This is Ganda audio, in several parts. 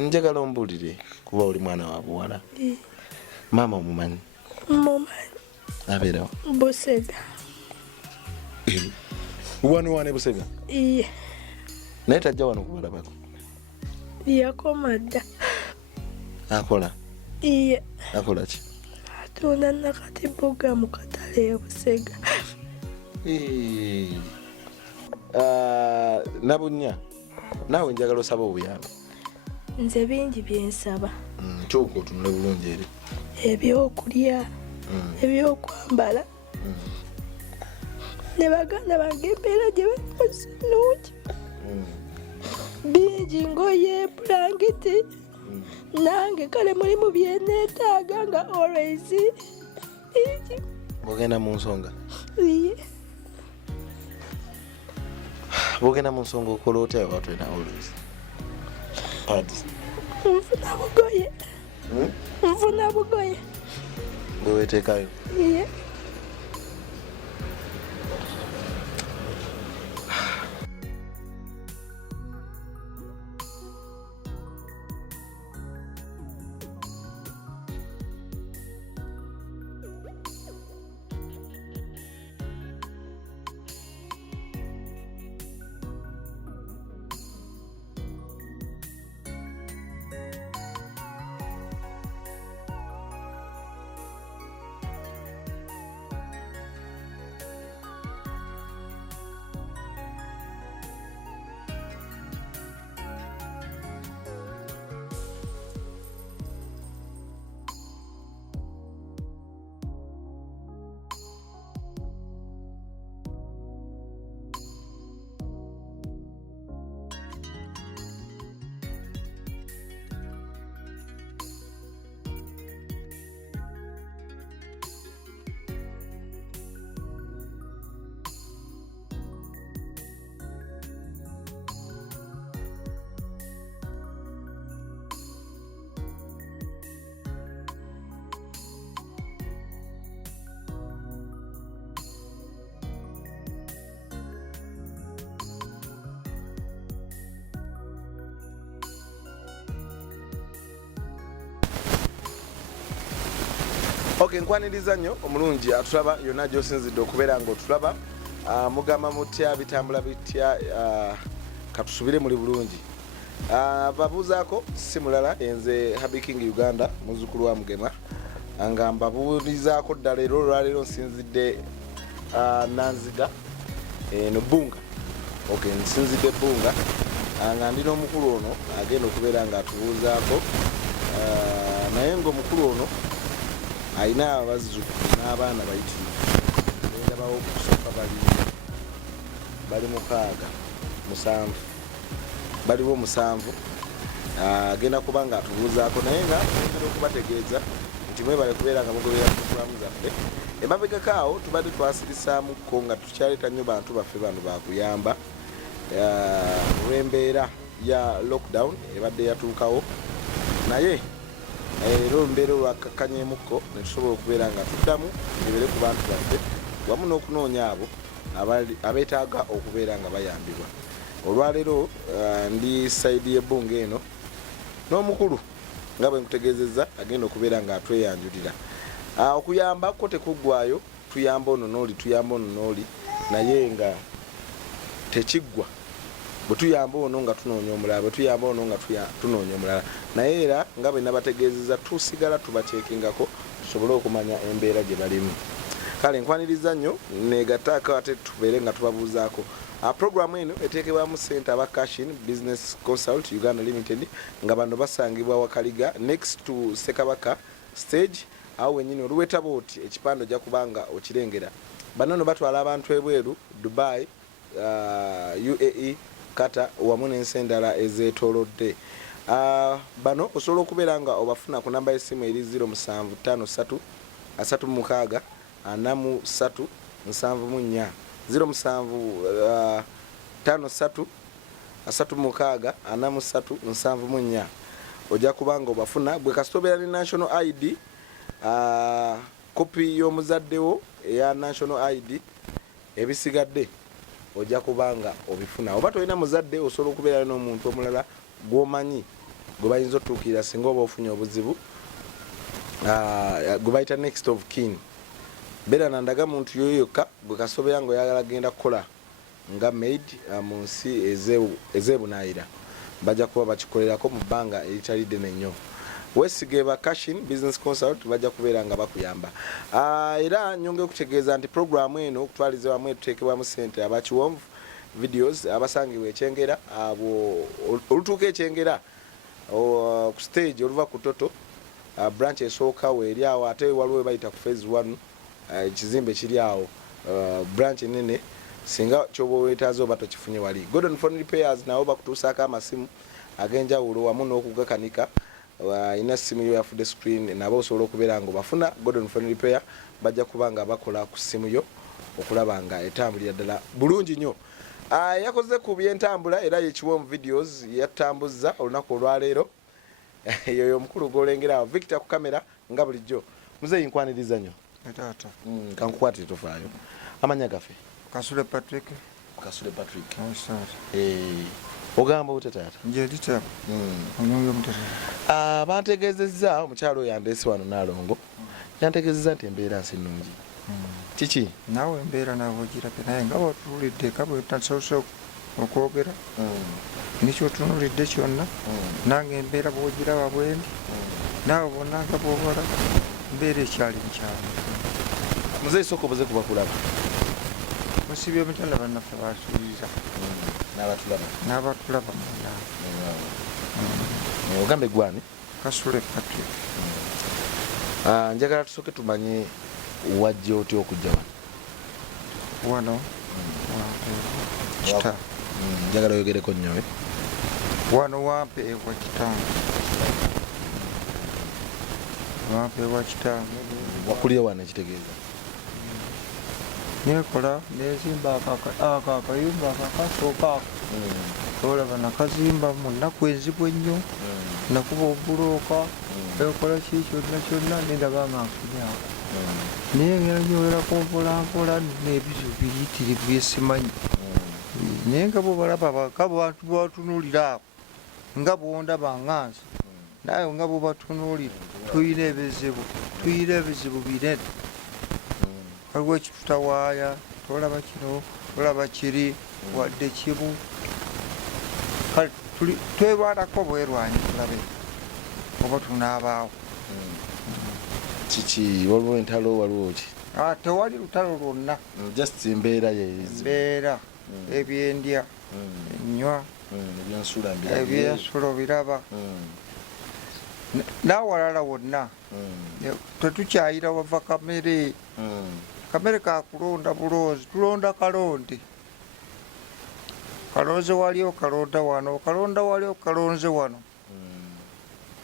njagala ombulire kuba oli mwana wa buwala. Mama omumanyi? Mumanyi. Abeerawo? Busega. Wano wane Busega? Iye. Naye tajja wano kubalabako? Yakoma dda. Akola? Iye. Akola ki? Atunda nakati bbuga mu katale e Busega. Nabunya, naawe njagala osaba obuyambi. Nze bingi byensaba. Kyokka otunule bulungi eri. Ebyokulya, ebyokwambala. Ne baganda bange embeera gye bakoze nnungi. Bingi ngoye, blanketi. Nange kale mulimu byeneetaaga nga always. Bw'ogenda mu nsonga? Iye. Bw'ogenda mu nsonga okola otya abantu ena always? Pads. Nfuna bugoye. Nfuna bugoye. Bwe weeteekayo? Iye. Okay, nkwaniriza nnyo omulungi atulaba yonna gy'osinzidde okubeera ng'otulaba. Mugamba mutya, bitambula bitya, katusubire muli bulungi. Babuuzaako si mulala enze Happy King Uganda muzzukulu wa Mugema nga mbabuulizaako ddala leero olwaleero nsinzidde Nanziga eno Bbunga. Okay, nsinzidde Bbunga nga ndina omukulu ono agenda okubeera ng'atubuuzaako naye ng'omukulu ono ayina abazzukulu n'abaana bayitirivu. Ndabawo okusooka bali mukaaga, musanvu. Baliwo musanvu. Agenda kuba nga atubuuzaako naye nga ayagala okubategeeza nti mwebale kubeera nga mugoberera pulogulaamu zaffe. Emabegako awo tubadde twasirisaamuko nga tukyaleeta nnyo bantu baffe bano bakuyamba olw'embeera ya lockdown ebadde yatuukawo. Naye era embeera olwakakkanyeemukko ne tusobola okubeera nga tuddamu ebere ku bantu baffe wamu n'okunoonya abo abeetaaga okubeera nga bayambibwa. Olwaleero ndi sayidi y'ebbunga eno n'omukulu nga bwe nkutegeezezza agenda okubeera nga atweyanjulira. Okuyamba ko tekuggwayo, tuyamba ono n'oli naye nga tekiggwa. Bwe tuyamba ono nga tunoonya omulala, bwe tuyamba ono nga tunoonya omulala. Naye era nga bwe nabategeezezza tusigala tubaceekingako tusobole okumanya embeera gye balimu. Kale nkwaniriza nnyo neegattaako ate tubeere nga tubabuuzaako. Programu eno eteekebwamu ssente aba Cashin Business Consult Uganda Limited nga bano basangibwa Wakaliga next to Ssekabaka stage awo wennyini oluwetaba oti ekipande ojja kubanga okirengera. Bano no batwala abantu ebweru Dubai, UAE, Qatar wamu n'ensi endala ezeetoolodde. Bano osobola okubeera nga obafuna ku namba y'essimu eri 0753 36 43 74 0753 36 43 ojja kubanga obafuna. Bwe kasita obeera ne national ID, kopi y'omuzaddewo eya national ID, ebisigadde ojja kubanga obifuna. Oba tolina muzadde osobola okubeera n'omuntu omulala gw'omanyi gwe bayinza otuukirira singa oba ofunye obuzibu gwe bayita next of kin. Beera nandaga muntu yoyokka gwe kasobera ngaoyagala genda kukola nga maid mu nsi ez'ebunaayira bajja kuba bakikolerako mu bbanga eritali ddene nnyo. Weesige ba Cashin Business Consult bajja kubeera nga bakuyamba. Era nyonge okutegeeza nti programu eno okutwaliza wamu etuteekebwamu ssente abakiwonvu videos abasangibwa ekyengera abo olutuuka ekyengera ku stage oluva ku toto branch esookawo eri awo ate waliwo bayita ku phase 1 ekizimbe kiri awo branch nene singa kyoba weetaaza oba tokifunye wali. Gordon Phone Repairs nabo bakutuusaako amasimu ag'enjawulo wamu n'okugakanika. Ina simu yo yafudde screen nabo osobola okubeera nga obafuna. Gordon Phone Repair bajja kuba nga bakola ku simu yo okulaba nga etambulira ddala bulungi nnyo. Yakoze ku byentambula era yekiwonvu videos yatambuza olunaku olwaleero yoyo omukulu gw'olengera Victor ku kamera nga bulijjo. Muzeeyi nkwaniriza nnyo. Taata. Kankukwatire tofaayo. Amanya gaffe? Kasule Patrick. Kasule Patrick. Musaayi. Ogamba ute taata? Nje ndita. Omulaba mutata. Bantegeezezza omukyalo oyo yandeese wano Naalongo. Yantegeezezza nti embeera nsi nnungi. Kiki? Naawe embeera naawe ogirabye naye nga bw'otunuulidde eka bwe tasoose okwogera. Nikyo otunuulidde kyonna. Nange embeera bw'ogiraba bwendi. Naawe bonna nga bw'obalaba. Embeera ekyali mukyalo. Muzeeyi sooka obuze kubakulaba. Musibye omukyala bannaffe basuubiza. N'abatulaba munda. Ogambe gwani? Kasule Patrick. Njagala tusooke tumanye wajja otya okujja wano. Kita. Njagala oyogereko nnyo. Wano wampeebwa kitange. Wampeebwa kitange. Wakulira wano ekitegeeza. Nekola nezimba akakayumba akakasooka ako. Olaba nakazimba mu nnaku enzibu ennyo. Nakuba obulooka. Ekola ki kyonna nendaba nga nfunyawo. Naye ngera nyowerako mpolampola n'ebizibu biyitirivu byesimanyi. Naye nga bw'obalaba bantu bwatunuulira awo nga bw'ondaba nganze naye nga bw'obatunuulira tuyina ebizibu binene. Waliwo ekitutawaaya tolaba kino tolaba kiri wadde kimu kale twelwanako bwerwanyi tulabe oba tunaabaawo. Kiki waliwo entalo waliwo ki? Tewali lutalo lwonna. Just embeera embeera ebyendya ennywa ebyensulo biraba n'awalala wonna tetukyayira wava kamere. Kamere kakulonda buloozi tulonda kalonde. Kalonze wali okalonda wano okalonda wali okalonze wano.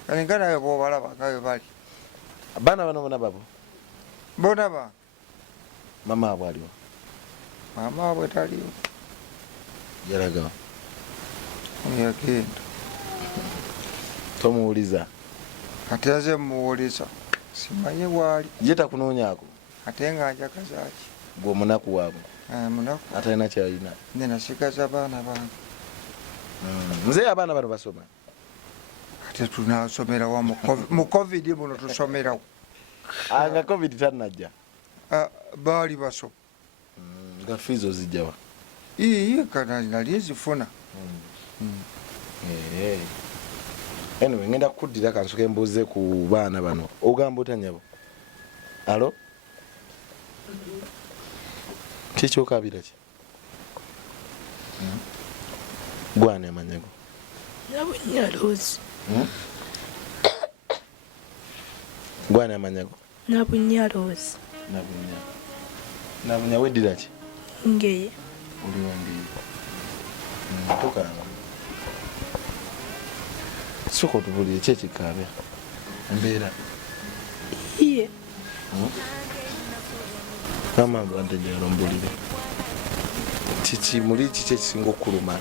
Kale nga nawe bw'obalaba nga bwe bali. Abaana bano bona babo? Bona ba. Mama abwe aliwo? Mama abwe taliwo. Yalagawa? Yagenda. Tomuwuliza? Ate aze mmuwuliza simanye waali. Ye takunoonyaako? Ate nga njagaza ki? Gwe omunaku waabwe? Munaku. Atalina kyalina? Nne nasigaza abaana bange. Muzeeyi abaana bano basoma? Ate tunasomerawa mu covid muno tusomerawo. Nga covid tannajja? Baali basoma. Nga fees ozijjawa? Iye nali ezifuna. Anyway ngenda kukuddira kansoke mbuuze ku baana bano. Ogamba otanyabo? Alo? Kiki okabira ki? Gwani amanyago? Nabunyalozi. Gwani amanyago? Nabunyalozi. Nabunya weddira ki? Ngeye. Oli wambiri. Tokanga. Soko tubulire ki ekikaabya? Embeera? Iye. Mama bwantegera ombulire. Kiki muli kiki ekisinga okukuluma?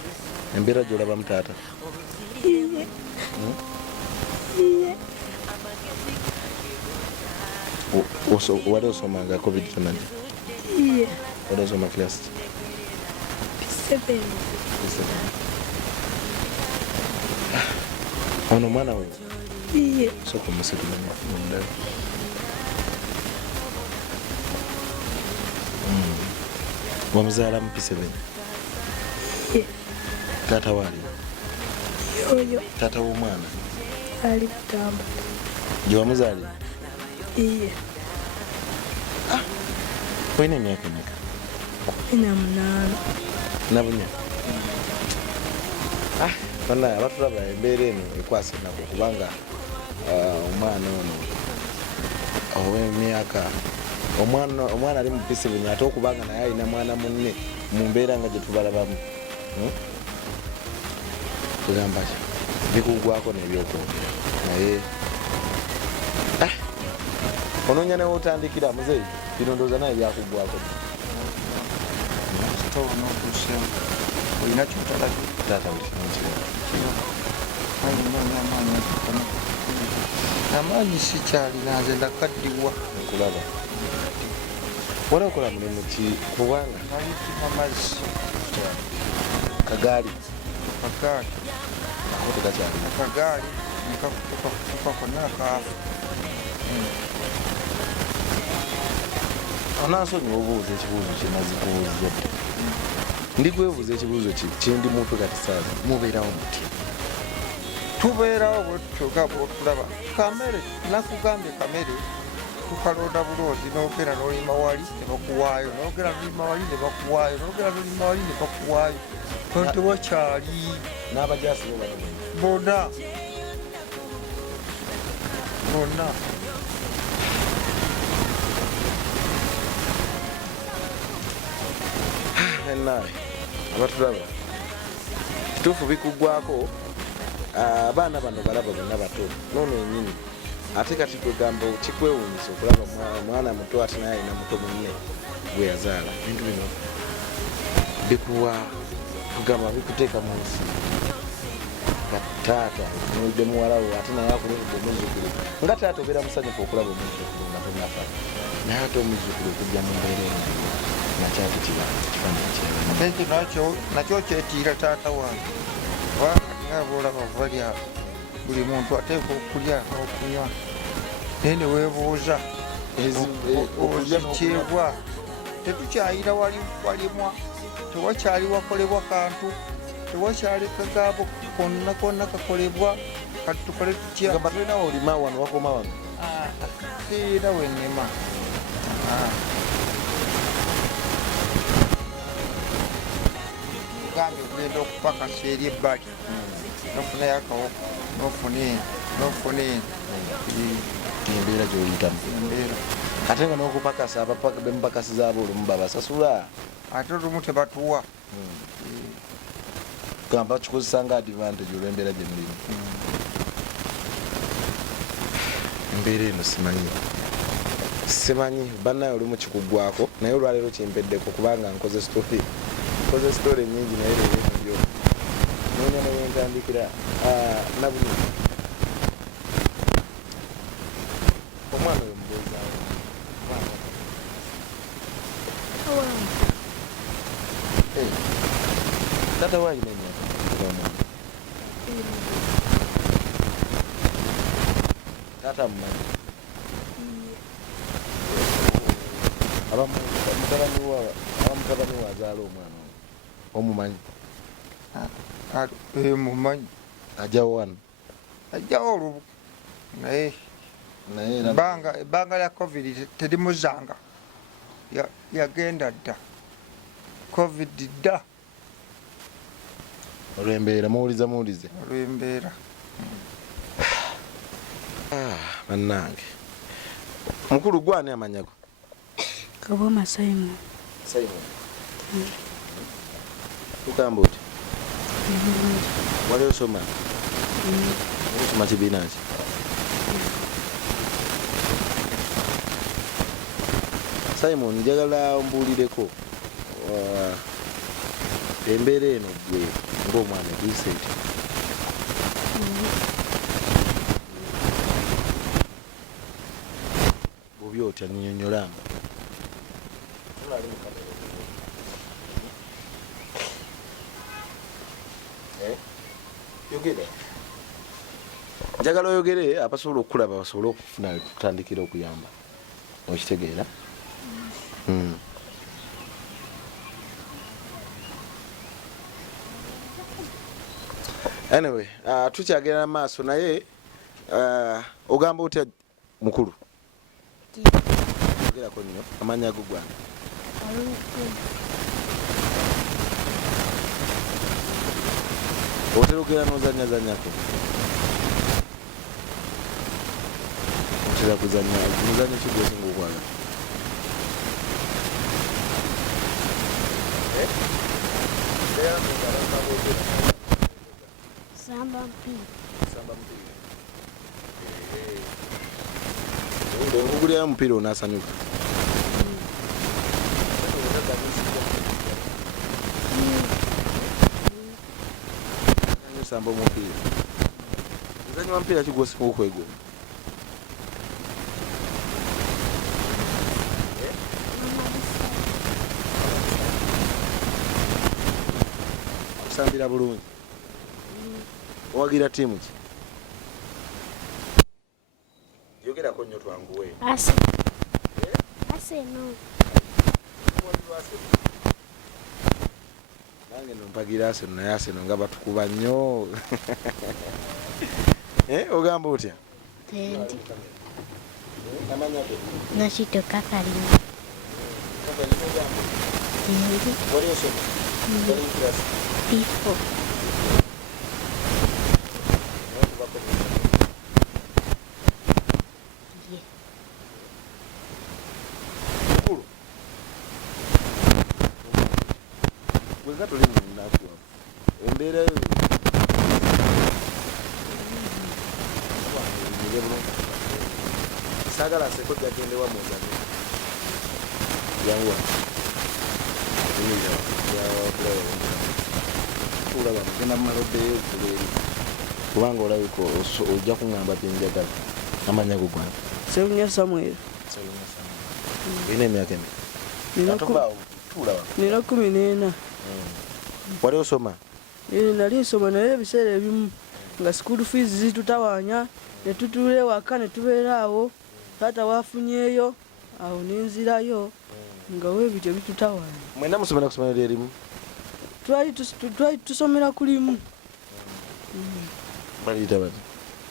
Embeera gy'olabamu taata? Iye. Iye. Wali osomanga covid tonajja? Iye. Wali osoma class ki? P.7. ono mwana we iye soko musikimanya mundala wamuzaala mu P7 iye taata waali yoyo taata w'omwana ali kutamba gye wamuzaalira iye olina emyaka emeka ina munaana nabunya bana abatulaba embeera eno ekwasa ennaku kubanga omwana ono ow'emyaka omwana ali mu P7 ate okubanga naye alina mwana munne mu mbeera nga gye tubalabamu kugamba ki bikugwako n'ebyokwogera naye onoonya newe otandikira muzeeyi bino ndowooza naye byakugwako olina kyotalabye taata buli kimu kiro amaanyi sikyalina nze ndakaddiwa nkulaba wala okola mulimu ki kubanga nalitima mazzi kagaali akagaali ako tekakyalina akagaali nekakutuka konna akaafu onansonyi obuuza ekibuuzo kyenazi kubuuza dde ndigwebuuza ekibuuzo kyendi muntu kati saazi mubeerawo muti tubeerawo bwetutyoga bwotulaba kamere nakugambye kamere tukalonda buloozi nogera nolima wali nebakuwaayo nogera nolima wali nebakuwaayo nogera nolima wali nebakuwaayo tewakyali n'abajasi bonna enaawe abatulaba kituufu bikugwako abaana bano balaba bonna bato noono enyini ate kati kwegamba kikwewuunyisa okulaba omwana muto ate naye alina muto munne gwe yazaala bintu bino bikuwa kugamba bikuteeka mu nsi nga taata mwidde muwalawo ate naye akulebudde omuzukulu nga taata obeera musanyufu okulaba omuzukulu nga tonafa naye ate omuzukulu okujja mu mbeera eno nakyati kifaananyi ekyo nakyo kyetiira taata wange nga bolaba valya buli muntu ateeka okulya n'okunywa naye neweebuuza ozikyebwa tetukyayira walimwa tewakyali wakolebwa kantu tewakyali kagabo konna konna kakolebwa kati tukole tutya gamba tulinawo olima wano wakoma wano era wenema gambe ogenda okupakasa eri ebbali nofunayo akawoko nofuna embeera gy'oyitamu embeera ate nga n'okupakasa bemupakasiza abo olumu babasasula ate olumu tebatuwa gamba kikozesa nga advantage olw'embeera gye mulimu embeera eno simanyi bannaye olumu kikuggwako naye olwaleero kimpeddeko kubanga nkoze story nyingi naye leero noonya newentandikira nabuli omwana oyo mubuuzaawo tata waayina emyaka tata mumanyi abamutabani waazaala omwana omumanyi mumanyi ajawo wano ajjawo olubu naye ebbanga lya covid terimuzanga yagenda dda covid dda olw'embeera muwulize olw'embeera bannange mukulu gwani amanyako kaboma Simon tugamba oti wali osoma osoma kibiina ki Simon njagala ombuulireko embeera eno gwe ng'omwana egiyise eti bubi otya nnyonnyolamu yogera njagala oyogere abasobola okulaba basobole okufuna kutandikira okuyamba okitegeera. Anyway, tukyagenda maaso naye ogamba otya mukulu? Ogerako nnyo amanya go gwange. Otera ogera n'ozanyazanyako? Otera kuzanya muzanyo ki gwosinga okwagala? Samba mpira. Nkugulirayo omupiira onaasanyuka. Samba omupiira. Muzanyo wa mupiira ki gwosinga okwegomba? Okusambira bulungi. Owagira ttiimu ki? Yogerako nnyo twanguwe. Arsenal. Nange nompagira Arsenal naye Arsenal nga batukuba nnyo. Ogamba otya? Tendi. Amanya ge? Nakitoka Talina. Tendi. Wali osoma? Wali mu kirasi? P.7. Mukulu. Bwenga tuli mu nnaku wano. Embeera yo saagala aseko jagendewa muzane yangu tulaba mugenda mumaloddeyo okuleeri kubanga olabika ojja kuŋŋamba byenjagala. Amanya go gwange? Sebunya Samuel. Olina emyaka emi? Nina 14. Wali osoma? Nali nsoma naye ebiseera ebimu nga school fees zitutawaanya ne tutuula ewaka ne tubeera awo taata waafunyeeyo awo nenzirayo nga weebityo bitutawaanya. Mwenda musomera ku ssomero erimu? Twali tusomera ku limu. Baliyita bati?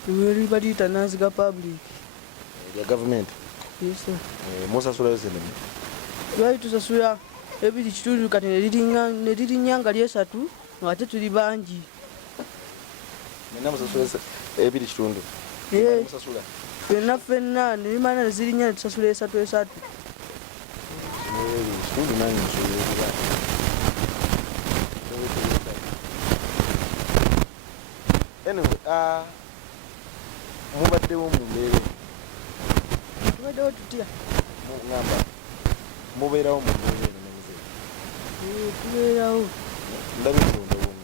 Weri baliyita Nanziga Public. Ya gavumenti? Yes sir. Musasulayo sente? Twali tusasula 2.5 kati ne lirinnya nga lyesatu ng'ate tuli bangi. Mwenda musasula 2.5? Musasula? Ffenna ne limana ne zirinnya ne tusasula 3. Anyway, mubaddewo mu mbeera tubaddewo tutya? Ngamba mubeerawo mu mbeera eno nemuzeeyi? Tubeerawo. Ndabye Katonda bumu.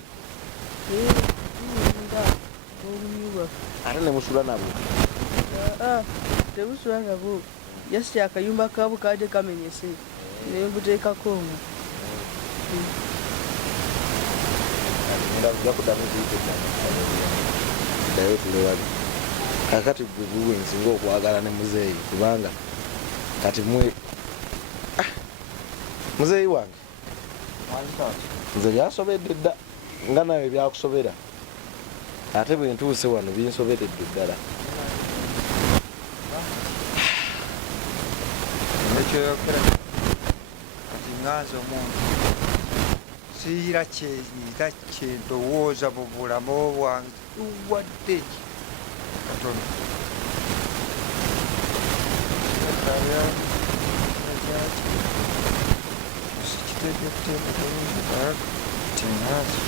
Nga obunyi bwaffe. Ate ne musula nabo? Tebusula nabo. Yasi akayumba kaabo kaadde kamenyese ne mbuteekako omwo. Jakuddamu kuyita ddayo tule wali. Kakati gwe gwe nsinga okwagala ne muzeeyi kubanga kati mwe muzeeyi wange nze byasobedde dda nga nawe byakusobera ate bwe ntuuse wano binsoberedde ddala. Ekyoyokera kati nganze omuntu siira kyeyiira kyendowooza mu bulamu bwange wadde ki katono sikitegeteetenaazi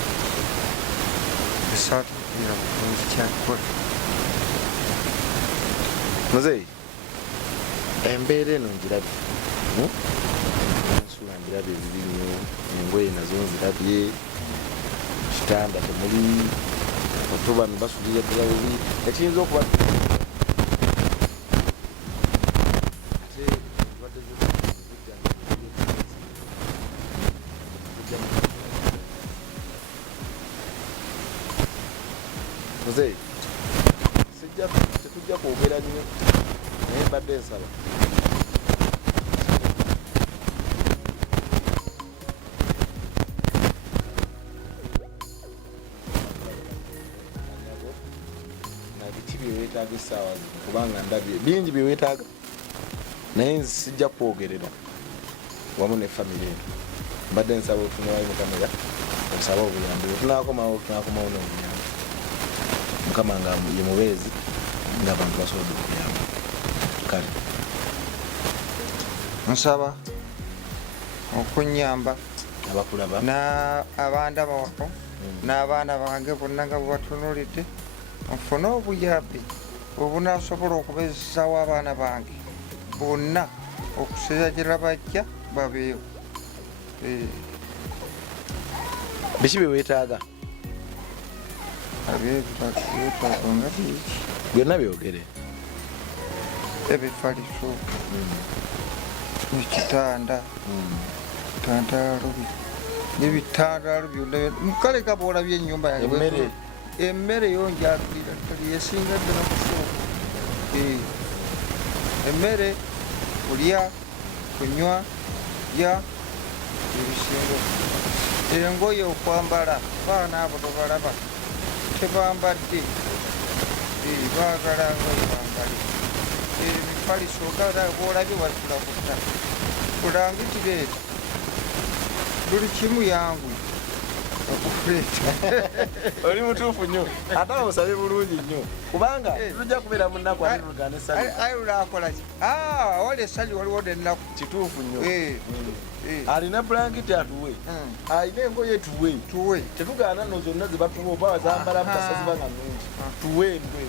esaatukuira butunzi kyakola. Muzeeyi embeera eno ngirabye, ensula ngirabye ebibinyo, engoye nazo nzirabye, kitanda temuli, bato bano basulira ddala bubi ekiyinza okuba ate endwadde muzeeyi tekujja kwogera nnyo naye mbadde nsaba nabiki byeweetaaga essaawa kubanga ndabye bingi byeweetaaga naye sijja kwogerera wamu ne famire eno mbadde nsaba otunyawayo mukamera osaba obuyambi wetunakomawo n'obuyambi mukama nga ye mubeezi ngaabantu basobodde okuyamba kale nsaba okunyamba abakulaba n'abaana bawako n'abaana bange bonna nga bwebatunulidde nfune obuyambi obunasobola okubeezesawo abaana bange bonna okuseera bajja babeewo. biki byeweetaaga abyetaago nga biki byonna byogere ebifaliso ekitanda tandaalo n'ebitandaalo byonna kale gaboolabye ennyumba yange emmere yonjalulira yesinga ddala kusooka emmere kulya kunywa lya ebisinga engoye okwambala baana abo tobalaba tebambadde baagala ngoye bambale ebifaliso boolabye watula kutta kulangitireeta buli kimu yangu oli mutuufu nnyo ate omusabe bulungi nnyo kubanga tujja kubeera mu nnaku ayulakolaki wali esali waliwo nennaku kituufu nnyo alina blanketi atuwe alina engoye tuwe tetugaana no zonna zebatuwa oba wazambala butasazibanga nungi tuwe engoye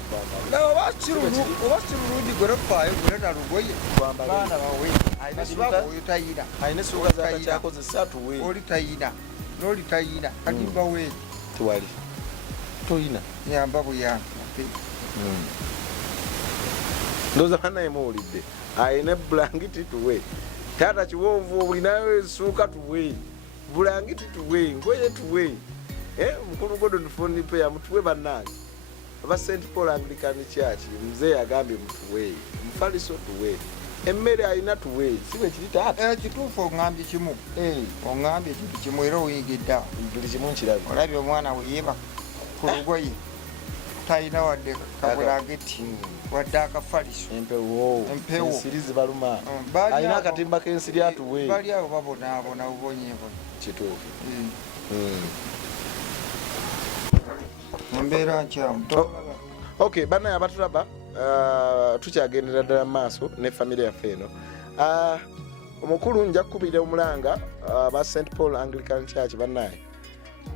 oba kirulungi gwerefaayo gwereta lugoye baana bawe tayina alina essuuka zakakyakozesa tuwe oli tayina noli tayina kadimba weeri tiwali toyina nyamba buyambi ndowooza banaye muwulidde alina bulangiti tuwe taata kiwonvu obulinayo essuuka tuwe bulangiti tuwe ngoye tuwe mukulu godo nifonipeya mutuwe bannange aba St Paul Anglican Church muzee agambye mutuwe mufaliso tuwe emmere alina tuwe sibe kiri taata kituufu oŋŋambye kimu oŋŋambye ekintu kimu era oyingidde buli kimu nkirabye olabye omwana we yeeba ku lugoye talina wadde kabulangiti wadde akafaliso empewo ensiri zibaluma alina akatimba k'ensiri atuwe bali awo babonaabona bubonyeebona kituufu embeera nkyamu okay banaye abatulaba tukyagendera ddala mu maaso ne famire yaffe eno omukulu nja kukubira omulanga aba St Paul Anglican Church bannaye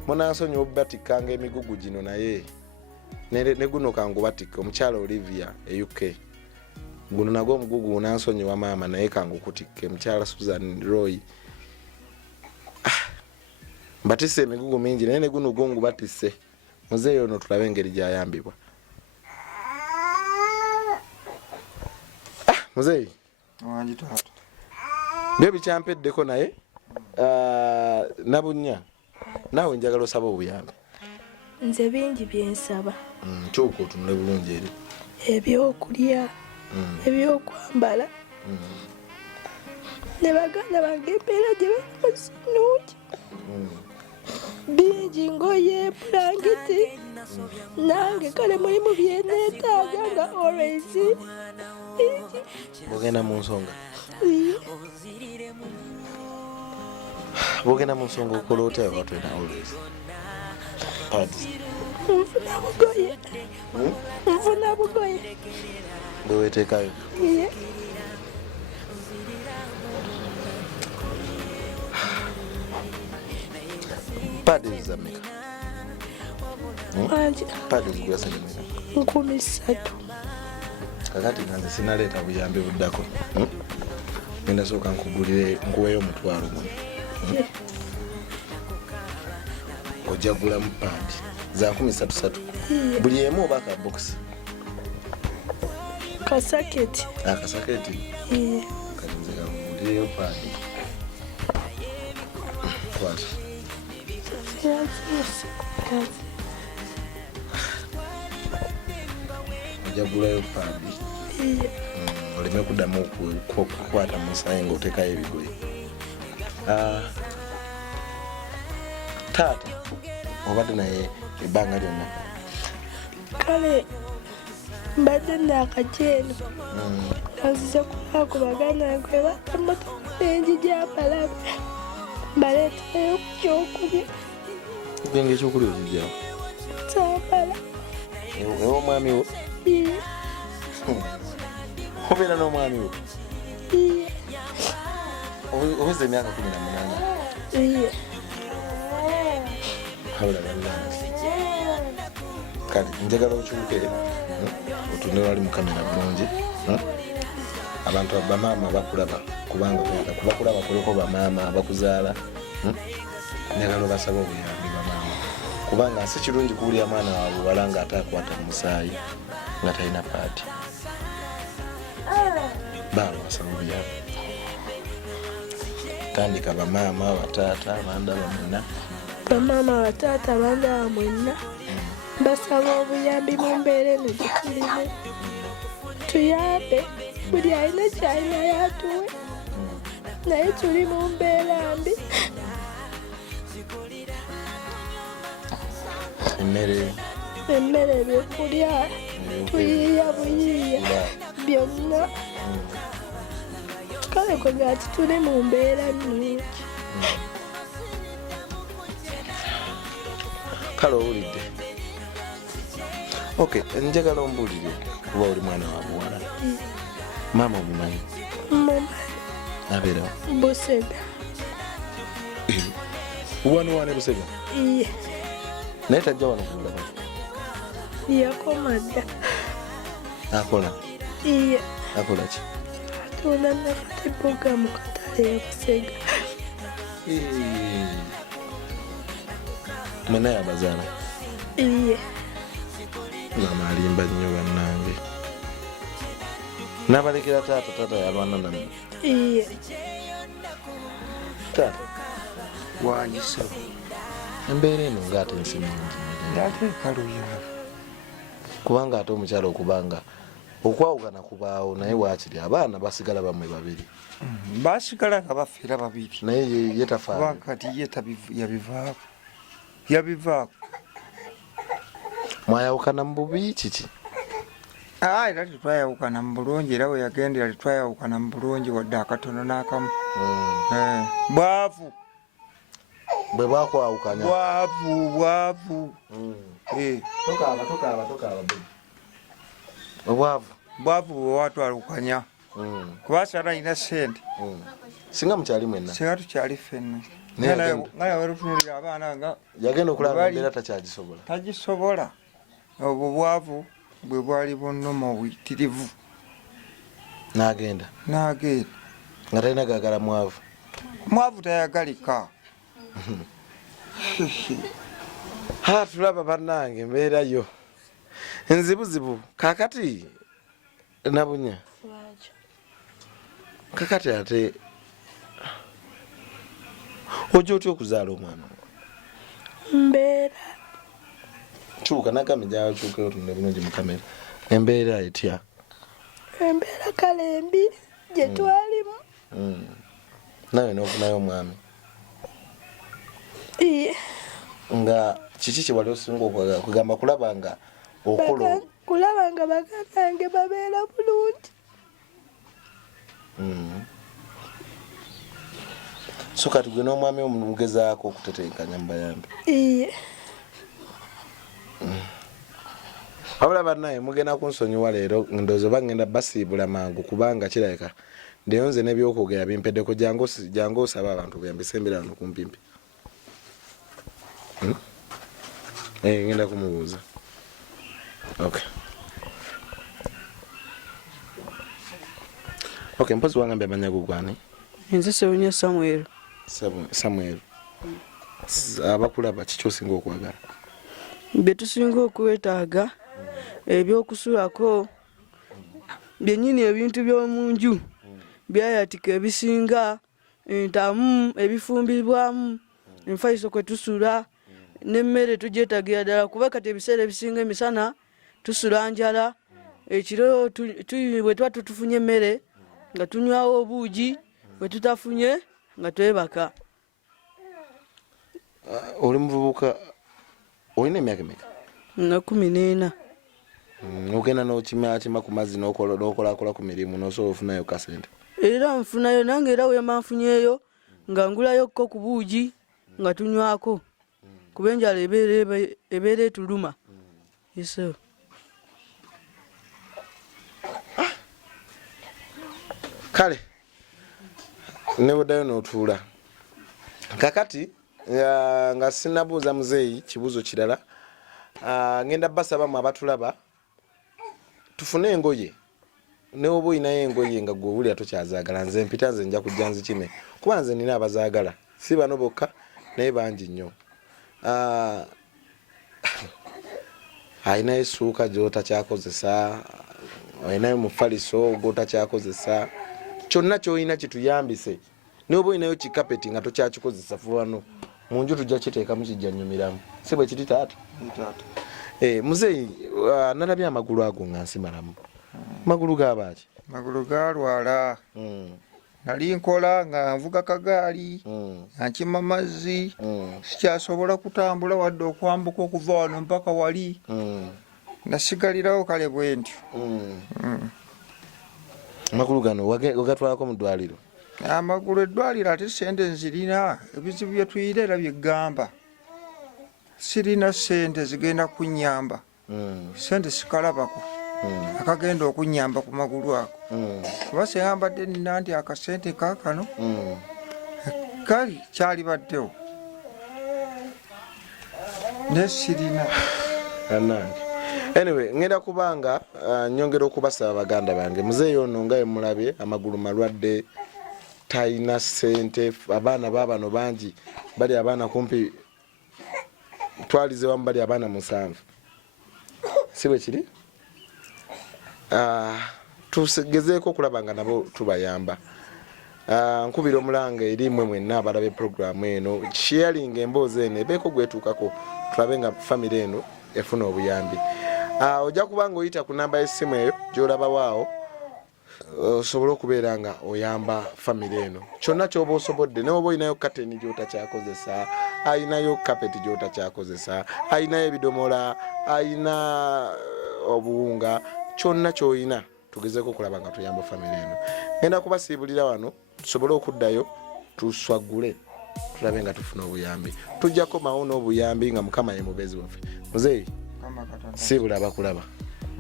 munansonyiwa obubatikkanga emigugu gino naye ne guno kangubatikka omukyala Olivia e UK guno nagwo omugugu gunansonyiwa maama naye kangukutikke mukyala Susan Roy mbatisse emigugu mingi naye ne guno gwo ngubatisse muzeeyo ono tulabe engeri gyayambibwa muzeeyi wangi taata byo bikyampeddeko naye nabunya naawe njagala osaba obuyambi nze bingi byensaba kyuka otunule bulungi eri ebyokulya ebyokwambala ne baganda bange embeera gye balimusinungi bingi ngoye bulangiti nange kale mulimu byeneetaaga nga always bogenda mu nsonga bogenda mu nsonga okola otya watwena always nfuna bugoye bweweteekayo padi zameka padi zigulasengemeka 3,000 kakati nanze sinaleeta buyambi buddako genda sooka nkugulire nkuweyo omutwalo guno ojja gulamu padi za 3,000 buli emu oba akabokisi kasaketi akasaketi kalinze kakugulireyo padi kwata ojagulayo paadi oleme kuddamu okukwata Musaayi ng'oteekayo ebigoye. Taata obadde naye ebbanga lyonna? Kale mbadde naakakyeno kanzize kulakubagana nkwe batta emmotoka enjijambalabe mbaleetayo kyokulya. Ogenge ekyokulya okijjawo? Sambala. Ewa omwami wo? Obeera n'omwami wo? Oweza emyaka 18? Habula bannange. Kale njagala okyuke otunde wali mu kamera bulungi. Abantu bamaama bakulaba kubanga kubakulaba kuliko bamaama abakuzaala. Njagala obasaba obuyambi bamaama kubanga si kirungi kuwulira mwana wawe buwala nga ate akwata Musaayi nga talina paati. Baaba basaba obuyambi. Tandika bamaama bataata bandaba mwenna. Bamaama bataata bandaba mwenna basaba obuyambi mu mbeera eno gye tulimu. Tuyambe buli alina kyalina yatuwe naye tuli mu mbeera mbi. Emmere ebyokulya tuyiiya buyiiya byonna. Kale kwegera tituli mu mbeera nnungi. Kale owulidde? Okay, njagala ombuulire kuba oli mwana wa buwala. Maama omumanyi? Abeerawo? Busega. Wano Busega? Iye. Naye tajja wano kulaba? Yakoma dda. Akola? Iye. Akola ki? Atunda nafata ebboga mu katale ya Busega. Mwena yabazaala? Iye. Maama alimba nnyo bannange. N'abalekera taata yalwana nammwe? Iye. Taata Wanyisa embeera eno ng'ate nsimungi ndateeka luyaala kubanga ate omukyala okubanga okwawugana kubaawo naye waakiri abaana basigala bamwe babiri. basigala nga bafiira babiri naye ye tafaayo. kati ye yabivaako. Mwayawukana mu bubi kiki? Era tetwayawukana mu bulungi, era we yagendera tetwayawukana mu bulungi wadde akatono n'akamu. Bwavu bwe bwakwawukanya. Bwavu. Tokaaba obwavu bwe watwalukanya kuba sala alina ssente. singa mukyali mwenna? Singa tukyali ffenna. Nga yawe lutunulira abaana nga yagenda okulaba embeera takyagisobola. Tagisobola. Obwo bwavu bwe bwali bunnuma obuyitirivu. N'agenda nga talina gaagala mwavu. Mwavu tayagalika. Tulaba bannange embeera yo nzibuzibu. Kakati nabunya kakati ate ojja otya okuzaala omwana? Mbeera. Kyuka nagambe gyawe kyukeyo otunde bulungi mu kamera. Embeera etya? Embeera kale mbi gye twalimu. Nawe n'ofunayo omwami? Iye. Nga kiki kye wali osinga okwagala kugamba kulaba nga okola? Kulaba nga baganange babeera bulungi. So kati gwe n'omwami omugezaako okutetenkanya mu Buyambi? Iye. Wabula bannaye mugenda kunsonyiwa leero ndowooza oba ngenda basiibula mangu kubanga kirabika ndeyo nze n'ebyokwogera bimpeddeko. Jangu osaba abantu buyambise embeera wano kumpimpi. Ngenda kumubuuza. Okay, mpozi wangambye amannya go gwani? Nze Sewunya Samuel. Abakulaba kiki osinga okwagala? bye tusinga okwetaaga ebyokusulako byennyini ebintu by'omu nju byayatika ebisinga entamu ebifumbibwamu enfaiso kwe tusula n'emmere tugyetagira ddala kuba kati ebiseera ebisinga emisana tusula njala ekiro bwe tuba tutufunye emmere nga tunywawo obuugi bwe tutafunye nga twebaka. Oli muvubuka olina emyaka emeka? nga 14. Ogenda n'okima ku mazzi n'okolakola ku mirimu n'osobola ofunayo kasente? Era nfunayo nange era wema nfunyeyo nga ngulayo ko ku buugi nga tunywako kuba enjala ebeera etuluma. Yeso. Kale ne buddayo n'otuula kakati nga sinabuuza muzeeyi kibuuzo kirala. Ngenda basabamu abatulaba tufune engoye ne oba oyinayo engoye nga gwe obulya tokyazaagala. Nze mpita nze nja kujja nzikime kuba nze nina abazaagala si bano bokka naye bangi nnyo. Ayinayo essuuka gy'otakyakozesa, ayinayo mufaliso gw'otakyakozesa, kyonna ky'olina kituyambise. Ne oba oyinayo kikapeti nga tokyakikozesa fuwano mu nju tujja kiteekamu kijja nnyumiramu. Si bwe kiri taata? Muzeeyi nalabye amagulu ago nga nsimalamu. Magulu gabaaki? Magulu galwala. Nali nkola nga nvuga kagaali nga nkima mazzi sikyasobola kutambula wadde okwambuka okuva wano mpaka wali. Nasigalirawo kale bwe ntyo. Amagulu gano ogatwalako mu ddwaliro? Amagulu eddwaliro ate sente nzirina. Ebizibu bye tuyira era byegamba. Sirina sente zigenda kunnyamba. Sente sikalabako. Akagenda okunnyamba ku magulu ako. Kuba senga mbadde nina nti akasente kaakano kali kyali baddewo ne sirina. Anyway, ngenda kubanga nyongera okubasaba baganda bange. Muzeeyi ono nga mulabye amagulu malwadde, talina sente, abaana baabano bangi, bali abaana kumpi twalize wamu bali abaana 7. Si bwe kiri? Tugezeeko okulaba nga nabo tubayamba. Nkubira omulanga eri mmwe mwenna abalabe programu eno, sharing emboozi eno ebeeko gwetuukako tulabe nga family eno efuna obuyambi. Ojja kubanga oyita ku namba y'essimu eyo gy'olabawaawo osobola okubeera nga oyamba family eno. Kyonna ky'oba osobodde, ne oba oyinayo kateni gy'otakyakozesa, ayinayo kapeti gy'otakyakozesa, ayinayo ebidomola, ayina obuwunga, kyonna ky'oyina tugezeeko okulaba nga tuyamba family eno. Ngenda kubasiibulira wano tusobole okuddayo tuswagule tulabe nga tufuna obuyambi. Tujjako mawo n'obuyambi nga Mukama ye mubezi waffe. Muzeeyi siibula abakulaba.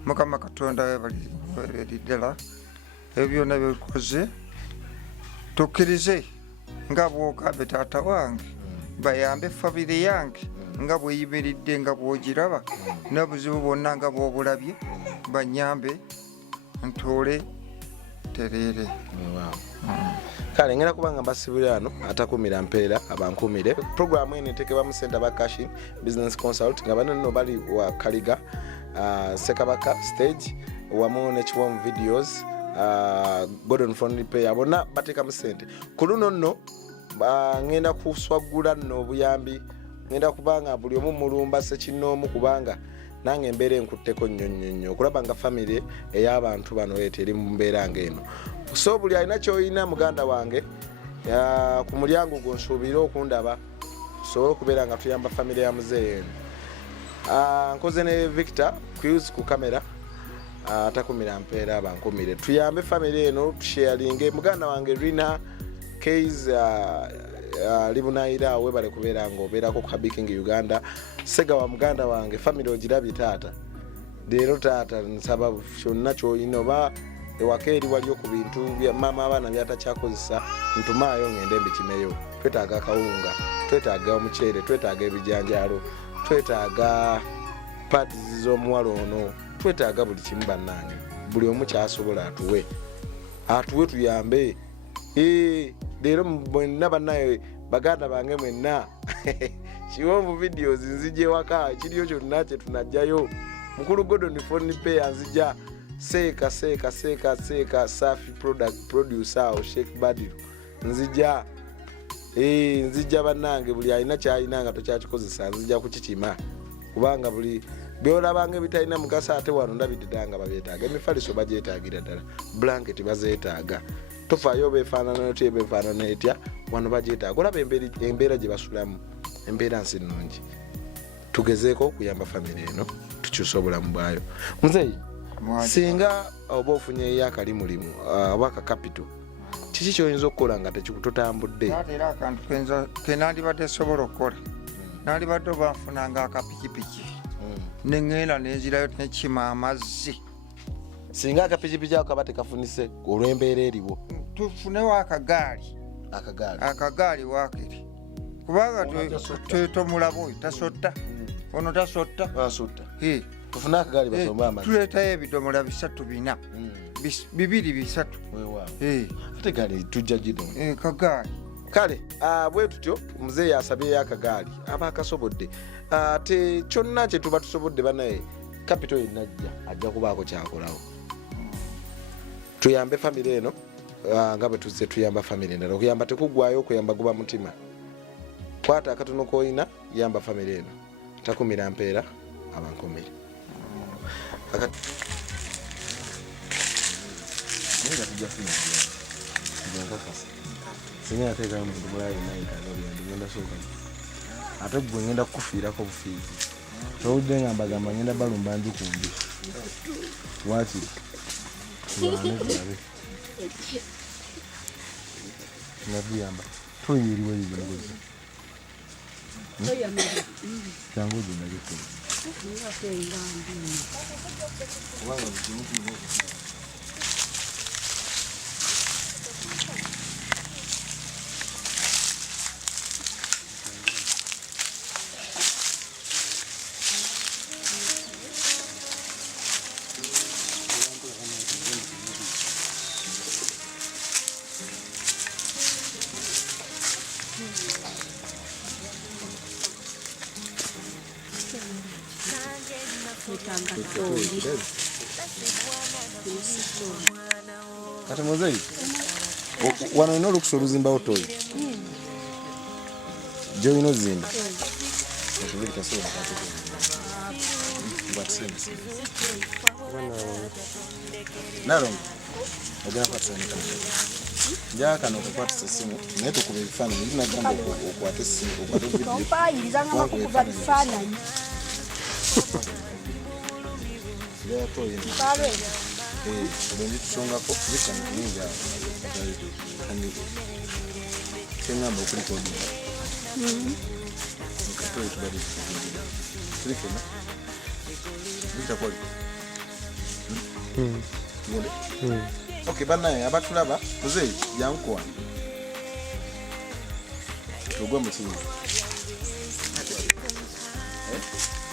Mukama Katonda webaliri ddala ebyo byonna byekoze tukkirize nga bw'ogambye taata wange bayambe famire yange nga bweyimiridde nga bw'ogiraba n'obuzibu bwonna nga bw'obulabye banyambe ntuule tereere. Kale ngenda kubanga mbasibira wano atakumira mpeera abankumire. Programu eno eteekebwa mu Center Bakashing Business Consult nga bano nno bali wa Kaliga Sekabaka stage wamu ne Kiwom videos Gordon Fund Pay bonna bateekamu ssente. Ku luno nno ngenda kuswagula nno obuyambi. Ngenda kubanga buli omu mulumba sekinnoomu kubanga nange embeera enkutteko nnyo okulaba nga family ey'abantu bano eteri mu mbeera ng'eno. So buli alina ky'olina muganda wange ku mulyango gwo nsuubira okundaba tusobole okubeera nga tuyamba family ya muzeeyi eno. Nkoze ne Victor Cruz ku kamera atakumira mpeera abankumire. Tuyambe family eno tusharinge. Muganda wange Rina Case Libunaira webale kubeera ng'obeerako ku Habiking Uganda. Sega wa muganda wange family ogirabye taata. Leero taata nsaba kyonna ky'olina oba ewaka eri waliyo ku bintu bya maama abaana byatakyakozesa ntumaayo ngende mbikimeyo. Twetaaga akawunga, twetaaga omuceere, twetaaga ebijanjaalo, twetaaga pads z'omuwala ono, twetaaga buli kimu bannange. Buli omu kyasobola atuwe tuyambe. Leero mwenna bannaye baganda bange mwenna Kiwom videos nzije waka kiriyo kyonna kye tunajjayo. Mukulu Gordon Fund Pay nzija Seka Safi producer o Sheikh Badiru nzija nzija bannange buli alina kyalina nga tokyakikozesa nzija kukikima kubanga buli byolabanga ebitalina mugaso ate wano ndabidde ddala nga babyetaaga. Emifaliso bagyetaagira ddala, blanketi bazeetaaga. Tofaayo beefaanana otya ebeefaanana etya, wano bagyetaaga. Olaba embeera gye basulamu, embeera nsi nnungi. Tugezeeko okuyamba famire eno tukyuse obulamu bwayo. Muzeeyi, singa oba ofunyeeyo akalimulimu oba akakapito, kiki kyoyinza okukola nga tekikutotambudde? Era akantu kenandibadde sobola okukola, nandibadde oba nfunanga akapikipiki neŋŋenda nenzirayo nekima amazzi. Singa akapikipiki ako kaba tekafunise olw'embeera eriwo, tufunewo akagaali waakiri, kubanga tomulaba oyo tasotta, ono tasotta, tufune akagaali basombe amazzi. Tuleetayo ebidomola 3-4 2-3 ate gaali tujja gino kagaali. Kale bwe tutyo muzeeyi asabyeyo akagaali aba akasobodde. Ate kyonna kye tuba tusobodde banaye kapito yenajja ajja kubaako kyakolawo. Tuyambe famire eno nga bwe tuzze tuyamba famire endala. Okuyamba tekuggwayo, okuyamba guba mutima. Kwata akatono koyina, yamba famire eno. Takumira mpeera abankomere. Nenga tujja funa kakasa. Singa ateekayo muntu mulayi naye kanoli ngenda sooka. Ate gwe ngenda kukufiirako bufiizi. Towudde nga mbagamba ngenda balumba njukumbi. Waakiri tulabe nabiyamba toyiriwe yigongozi jangu ginagete kati muzeeyi wano olina olukusa oluzimbawo toyi gyolina ozimba nalongo ogenda kwatisanika njaa kano okukwatisa essimu naye tukuba ebifaananyi linagamba okwata essimu ompayirizanga kukuba bifaananyi tusongako bikannyingi keŋŋamba okulikodinga katoyi tubali tulikena bitakwali okay banaye abatulaba muzeeyi jankuwa tugwe mukinywa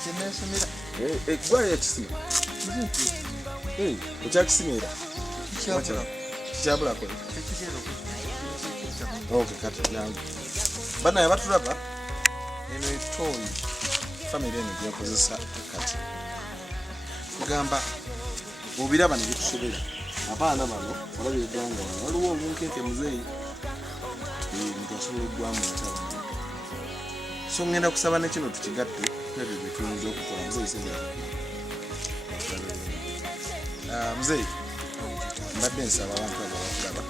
kinesomera gwayo ekisima ekyakisimira kikyabulako kati jangu banaye abatulaba eno etoyi famire eno gyakozesa kati kugamba obiraba nebitusobera abaana bano olabiriganga wano waliwo obunkenke muzeeyi nti asobola oggwamu ataba so ngenda kusaba nekino tukigatte ebyo byetuyinza okukola muzeeyi sezera muzeeyi mbadde nsaba abantu abo bakulaba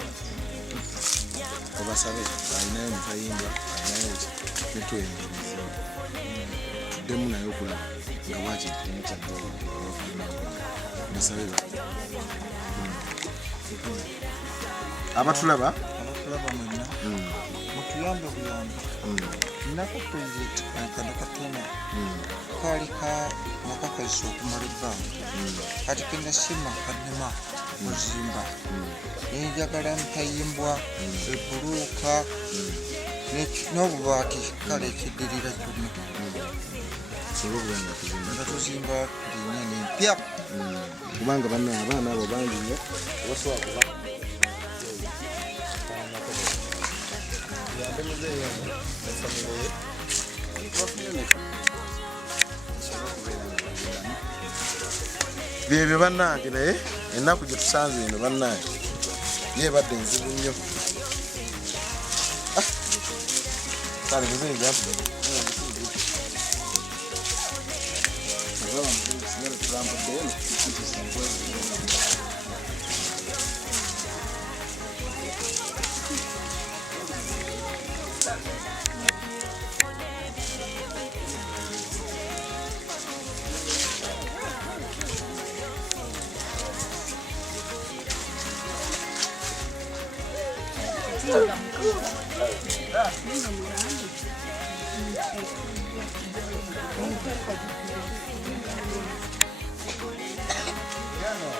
obasabe alinayo mutayimba alinayo netweyimba tuddemu naye okulaba nga wakitemu kyabasabe abatulaba mwenna mutuyambe buyambi nako projekiti kano katono kaali nakakozesa okumala ebbanga kati kenasima kanema muzimba nenjagala mutayimbwa ebuluuka n'obubaati kale ekiddirira kyonna nga tuzimba tulina nempya kubanga bana abaana abo bangi nnyo obasobola kuba byebyo bannange naye ennaku gye tusanze eno bannange yebadde nzibu nnyo kale muzeeyi tulambudde eno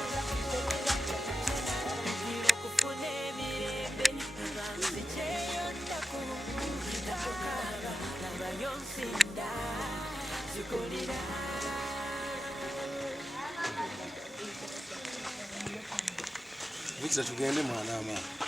Victor tugende mwana ama